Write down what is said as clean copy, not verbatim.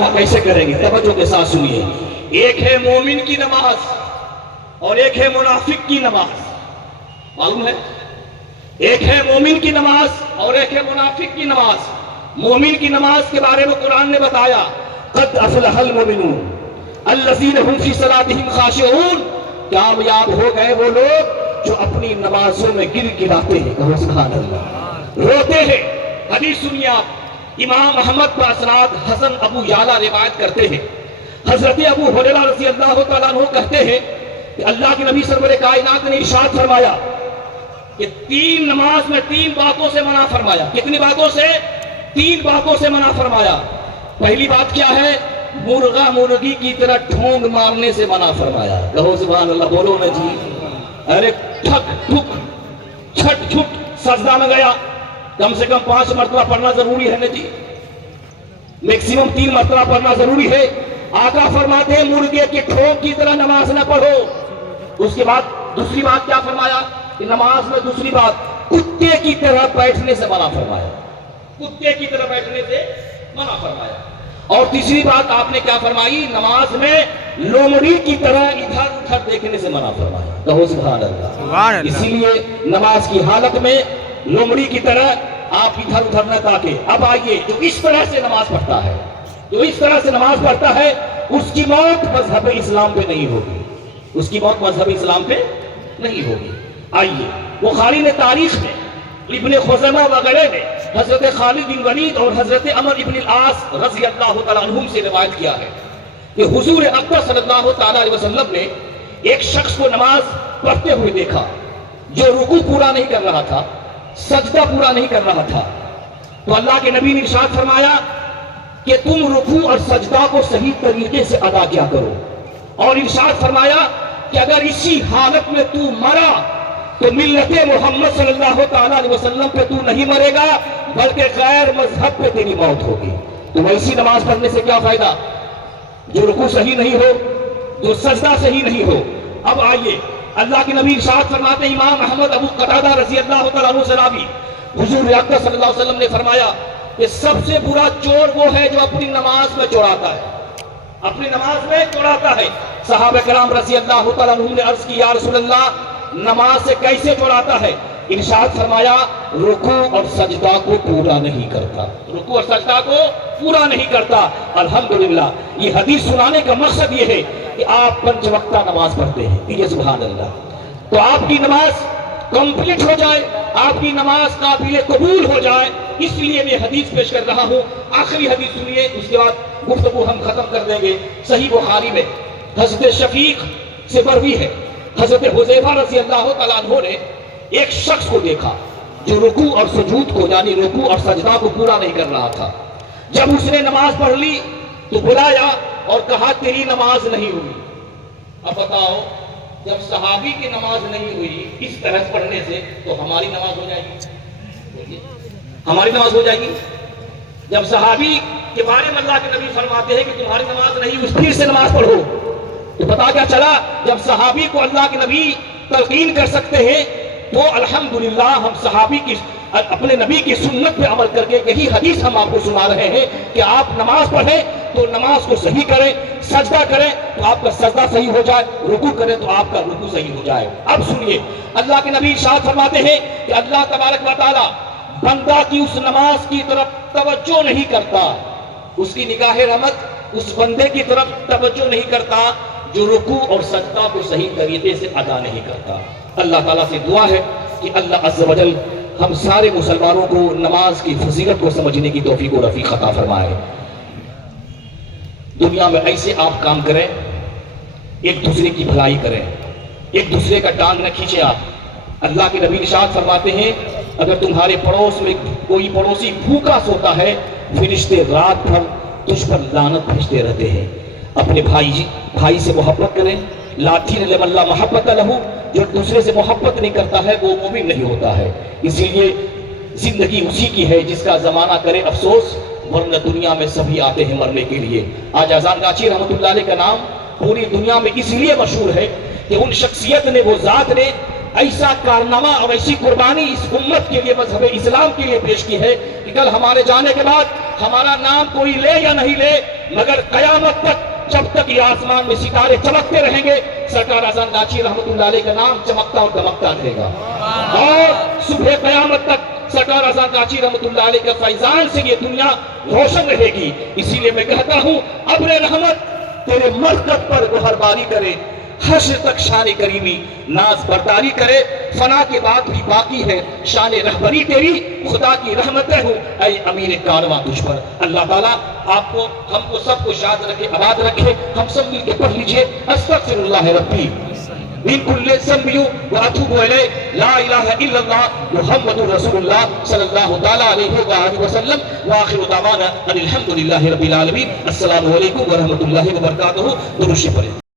हम कैसे करेंगे, तवज्जो के साथ सुनिए। एक है मोमिन की नमाज और एक है मुनाफिक की नमाज, मालूम है? एक है मोमिन की नमाज और एक है मुनाफिक की नमाज। मोमिन की नमाज के बारे में कुरान ने बताया, क़द अफ़लहल मुमिनून अल्लज़ीना हुम फ़ी सलातिहिम ख़ाशिऊन, कामयाब हो गए वो लोग जो अपनी नमाजों में गिड़गिड़ाते हैं, कहो सुभान अल्लाह, रोते हैं। हदीस सुनिए आप, इमाम अहमद का असनाद हसन अबू याला रिवायत करते हैं, हजरत अबू हुरैरा रज़ी अल्लाह तआला अन्हु कहते हैं कि अल्लाह के नबी सरवर कायनात ने इरशाद फरमाया कि 3 नमाज में 3 बातों से मना फरमाया। कितनी बातों से? 3 बातों से मना फरमाया। पहली बात क्या है? मुर्गा मुर्गी की तरह ठोंग मारने से मना फरमाया, कहो सुभान अल्लाह, बोलो ना जी। अरे ठक ठुक छट छुट सजदा में गया, कम से कम 5 मरतबा पढ़ना जरूरी है ना जी, मैक्सिमम 3 मरतबा पढ़ना जरूरी है। आका फरमाते हैं मुर्गे की ठोंग की तरह नमाज न पढ़ो। उसके बाद दूसरी बात क्या फरमाया कि नमाज में दूसरी बात, कुत्ते की तरह बैठने से मना फरमाया, कुत्ते की तरह बैठने से मना फरमाया। और तीसरी बात आपने क्या फरमाई, नमाज में लोमड़ी की तरह इधर उधर देखने से मना फरमाया, कहो सुभान अल्लाह। इसीलिए नमाज की हालत में लोमड़ी की तरह आप इधर उधर न ताके। अब आइए, जो इस तरह से नमाज पढ़ता है, जो इस तरह से नमाज पढ़ता है, उसकी मौत मजहब इस्लाम पे नहीं होगी, उसकी मौत मजहब इस्लाम पे नहीं होगी। आइए, बुखारी ने तारीख में, इब्ने खुज़ैमा वगैरह ने हजरत खालिद बिन वलीद और हजरत अमर इब्न आस रज़ी अल्लाह तआला अन्हुम से रिवायत किया है कि हुजूर अकबर सल्लल्लाहु तआला अलैहि वसल्लम ने एक शख्स को नमाज पढ़ते हुए देखा जो रुकू पूरा नहीं कर रहा था, सजदा पूरा नहीं कर रहा था। तो अल्लाह के नबी ने इरशाद फरमाया कि तुम रुकू और सजदा को सही तरीके से अदा किया करो, और इरशाद फरमाया कि अगर इसी हालत में तू मरा तो मिल्लते मोहम्मद सल्लल्लाहु तआला अलैहि वसल्लम पे तू नहीं मरेगा, बल्कि गैर मजहब पे तेरी मौत होगी। तो वैसी नमाज पढ़ने से क्या फायदा जो रुकू सही नहीं हो, जो सजदा सही नहीं हो। अब आइए, अल्लाह के नबी इरशाद फरमाते, इमाम अहमद अबू कतादा रज़ी अल्लाह तआला अन्हु से रावी, हुजूर अकबर सल्लल्लाहु अलैहि वसल्लम ने फरमाया कि सबसे बुरा चोर वो है जो अपनी नमाज में चोराता है, अपनी नमाज में चोराता है। सहाबा किराम रज़ी अल्लाह तआला अन्हुम ने अर्ज की, या रसूल अल्लाह, नमाज से कैसे चोराता है? इरशाद फरमाया, रुकू और सजदा को पूरा नहीं करता, रुकू और सजदा को पूरा नहीं करता। अल्हम्दुलिल्लाह, ये हदीस सुनाने का मकसद ये है कि आप 5 वक्ता नमाज पढ़ते हैं, ये सुभान अल्लाह, तो आपकी नमाज कंप्लीट हो जाए, आपकी नमाज काबिल कबूल हो जाए, इसलिए मैं हदीस पेश कर रहा हूँ। आखिरी हदीस सुनिए, उसके बाद गुफ्तगू हम खत्म कर देंगे। सही बुखारी में हज़रत शफीक से मरवी है, हज़रत हुज़ैफा रज़ी अल्लाह तआला अन्हु ने एक शख्स को देखा जो रुकू और सुजूद को, यानी रुकू और सजदा को पूरा नहीं कर रहा था। जब उसने नमाज पढ़ ली तो बुलाया और कहा, तेरी नमाज नहीं हुई। अब बताओ, जब सहाबी की नमाज नहीं हुई इस तरह पढ़ने से, तो हमारी नमाज हो जाएगी, हमारी नमाज हो जाएगी। जब सहाबी के बारे में अल्लाह के नबी फरमाते हैं कि तुम्हारी नमाज नहीं हुई, फिर से नमाज पढ़ो, तो पता क्या चला, जब सहाबी को अल्लाह के नबी तलकीन कर सकते हैं, तो अल्हम्दुलिल्लाह हम सहाबी की, अपने नबी की सुन्नत पे अमल करके यही हदीस हम आपको सुना रहे हैं कि आप नमाज पढ़ें तो नमाज को सही करें, सजदा करें तो आपका सजदा सही हो जाए, रुकू करें तो आपका रुकू सही हो जाए। अब सुनिए, अल्लाह के नबी इरशाद फरमाते हैं कि अल्लाह तबारक व तआला बंदा की उस नमाज की तरफ तवज्जो नहीं करता, उसकी निगाह रहमत उस बंदे की तरफ तवज्जो नहीं करता जो रुकू और सजदा को सही तरीके से अदा नहीं करता। अल्लाह ताला से दुआ है कि अल्लाह अज़्ज़ व जल हम सारे मुसलमानों को नमाज की फजीलत को समझने की तौफीक और रफीक अता फरमाए। दुनिया में ऐसे आप काम करें, एक दूसरे की भलाई करें, एक दूसरे का टांग न खींचे आप। अल्लाह के नबी इरशाद फरमाते हैं, अगर तुम्हारे पड़ोस में कोई पड़ोसी भूखा सोता है, फरिश्ते रात भर तुझ पर लानत भेजते रहते हैं। अपने भाई से मोहब्बत करें, लाठी लमल्ला मोहब्बत लहू, जो दूसरे से मोहब्बत नहीं करता है वो मोमिन नहीं होता है। इसीलिए जिंदगी उसी की है जिसका जमाना करे अफसोस, वरना दुनिया में सभी आते हैं मरने के लिए। आज अज़ान गाची रहमतुल्लाह अलैह का नाम पूरी दुनिया में इसलिए मशहूर है कि उन शख्सियत ने, वो जात ने ऐसा कारनामा और ऐसी कुर्बानी इस उम्मत के लिए, मजहब इस्लाम के लिए पेश की है कि कल हमारे जाने के बाद हमारा नाम कोई ले या नहीं ले, مگر قیامت تک جب تک یہ آسمان میں ستارے چمکتے رہیں گے سرکار اذان گاچی رحمت اللہ علیہ کا نام چمکتا اور دمکتا رہے گا، اور صبح قیامت تک سرکار اذان گاچی رحمت اللہ علیہ کے فیضان سے یہ دنیا روشن رہے گی۔ اسی لیے میں کہتا ہوں ابر رحمت تیرے مرکز پر گہر باری کرے، حشر تک شان کریمی ناز برداری کرے، فنا کے بعد بھی باقی ہے شان رہبری تیری، خدا کی رحمتیں ہوں اے امیر کارواں تجھ پر۔ اللہ تعالیٰ آپ کو ہم کو سب کو یاد رکھے، آباد رکھے۔ ہم سب مل کے پڑھ لیجئے استغفر اللہ ربی من کل ذنب واتوب الیہ، لا الہ الا اللہ محمد رسول اللہ صلی اللہ تعالی علیہ وآلہ وسلم، وآخر دعوانا ان الحمد للہ رب العالمین۔ السلام علیکم ورحمۃ اللہ وبرکاتہ۔ درود شریف پڑھیں۔